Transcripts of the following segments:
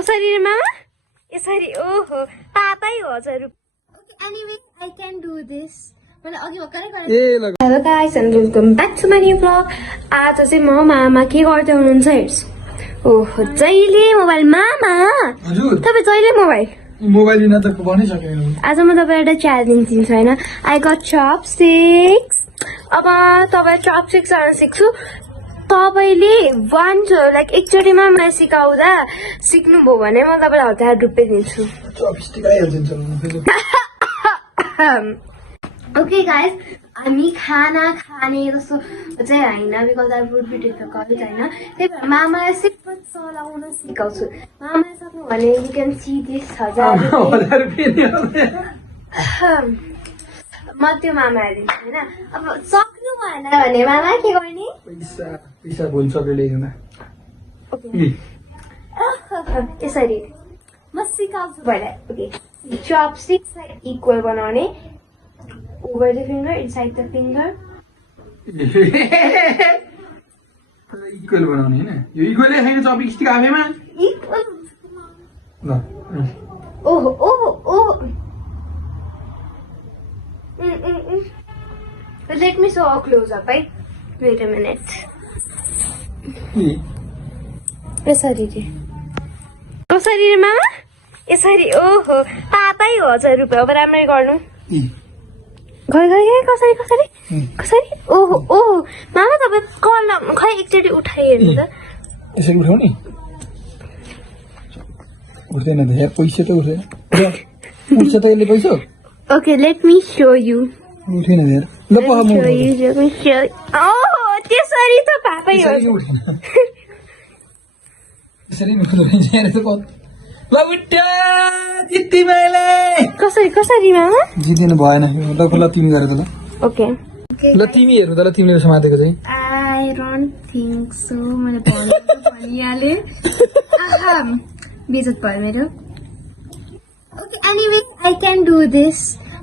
कसरी रे मामा यसरी ओहो पापै हो हजुर anyway I can do this मैले अघि भर्खरै गरेँ hello guys and welcome back to my new blog आज चाहिँ म मामा के गर्दै हुनुहुन्छ हेर्छु ओहो जहिले मोबाइल मामा हजुर तपाईँ जहिले मोबाइल बिना त भनिसकेन आज म तपाईँलाई एउटा च्यालेन्ज दिन्छु होइन आई गट चपस्टिक्स अब तपाईँलाई चपस्टिक्स गर्न सिक्छु तपाईँले लाइक एकचोटिमा मलाई सिकाउँदा सिक्नुभयो भने म तपाईँलाई 1000 रुपियाँ दिन्छु ओके गाइस हामी खाना खाने जस्तो चाहिँ होइन because I would be difficult होइन त्यही भएर मामालाई सिर्फ चलाउन सिकाउँछु मामाले सक्नु भने यु क्यान सी दिस 1000 म त्यो मामालाई दिन्छु होइन अब सक्नु भएन भने मामा के गर्ने पैसा भुलिसक्यो ल्याइदिन यसरी म सिकाउँछु पहिला ओके चपस्टिक्सलाई इक्वल बनाउने over the finger, inside the finger. Equal बनाउने हैन यो इक्वलै छैन चपस्टिक आफैमा Equal. ल Oh. Let me show a close up, right? Wait a minute. यसरी रे कसरी रे मामा यसरी ओहो पापै हो 1000 रुपियाँ अब राम्ररी गर्नु कसरी ओहो मामा तपाईँ कलम खै एकचोटि उठाइहेर्नु त यसरी उठाउने उठ्दैन त यार पैसा त उठ्दैन उठ्छ त यसले पैसा okay let me show you उठेन यार ल पहा म ओहो त्यसरी त पापै हो यसरी उठ्दैन यार त ल उठ्यो जित्ति मैले कसरी मामा जित्दिनु भएन ल तिमी गर त ल ओके ल तिमी हेर्नु त ल तिमीले समातेको चाहिँ आई डोन्ट थिंक सो मैले भनिहालेँ बेइज्जत भयो मेरो okay anyway I can do this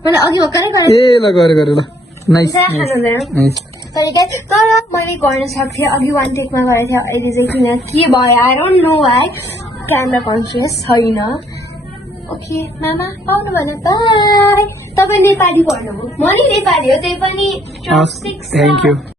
मैले अघि भर्खरै गरेँ ए ल गरे ल नाइस तर मैले गर्न सक्थेँ अघि 1 टेकमा गरेको थिएँ अहिले चाहिँ किन के भयो आई डोन्ट नो है क्यामेरा कन्सियस छैन ओके मामा पाउनु भने बाई तपाईँ नेपाली भन्नुभयो म नि नेपाली हो त्यही पनि चपस्टिक्स थ्याङ्क यू